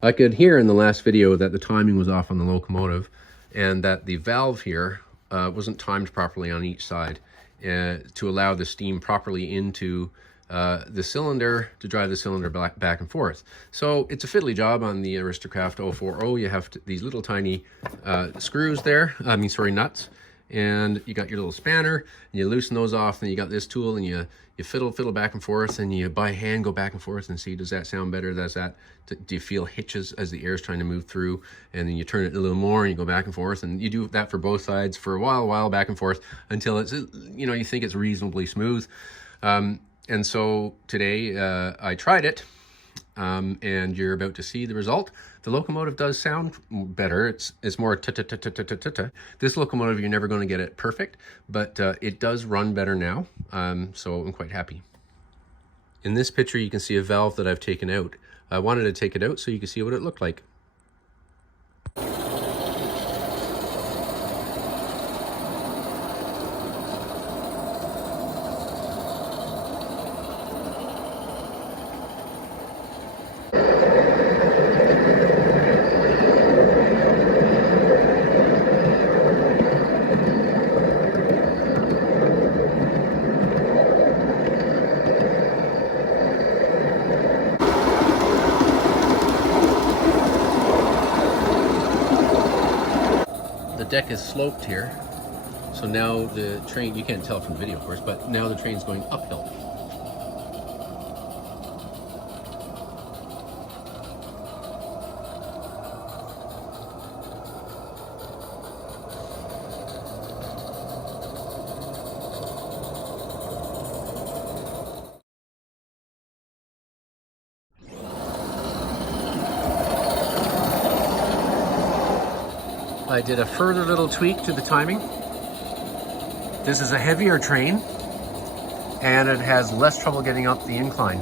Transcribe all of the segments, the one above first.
I could hear in the last video that the timing was off on the locomotive and that the valve here wasn't timed properly on each side to allow the steam properly into the cylinder to drive the cylinder back and forth. So it's a fiddly job on the Aristo-Craft 040. You have these little tiny screws there, nuts, and you got your little spanner, and you loosen those off, and you got this tool, and you fiddle back and forth, and you by hand go back and forth and see, does that sound better? Do you feel hitches as the air is trying to move through? And then you turn it a little more and you go back and forth, and you do that for both sides for a while back and forth until it's, you think it's reasonably smooth. And so today I tried it, and you're about to see the result. The locomotive does sound better. It's more ta-ta-ta-ta-ta-ta-ta. This locomotive, you're never going to get it perfect, but it does run better now, so I'm quite happy. In this picture, you can see a valve that I've taken out. I wanted to take it out so you can see what it looked like. The deck is sloped here, so now the train, you can't tell from the video of course, but now the train's going uphill. I did a further little tweak to the timing. This is a heavier train, and it has less trouble getting up the incline.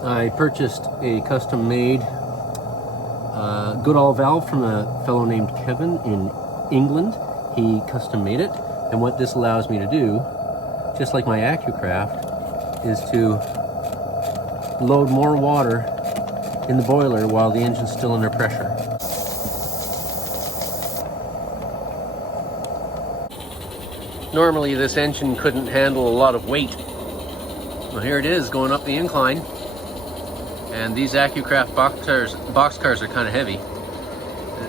I purchased a custom-made Goodall valve from a fellow named Kevin in England. He custom made it, and what this allows me to do, just like my Aristo-Craft, is to load more water in the boiler while the engine's still under pressure. Normally this engine couldn't handle a lot of weight. Well, here it is going up the incline. And these Aristo-Craft boxcars are kind of heavy.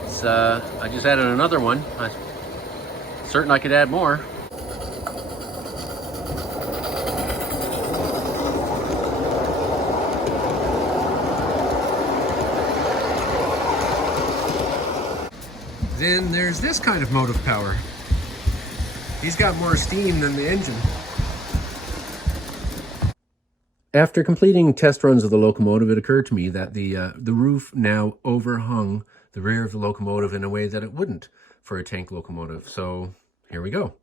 It's I just added another one. I'm certain I could add more. Then there's this kind of motive power. He's got more steam than the engine. After completing test runs of the locomotive, it occurred to me that the roof now overhung the rear of the locomotive in a way that it wouldn't for a tank locomotive. So here we go.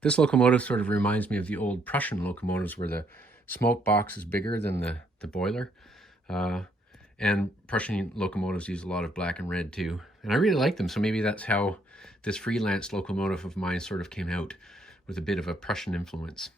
This locomotive sort of reminds me of the old Prussian locomotives where the smoke box is bigger than the boiler. And Prussian locomotives use a lot of black and red too. And I really like them, so maybe that's how this freelance locomotive of mine sort of came out, with a bit of a Prussian influence.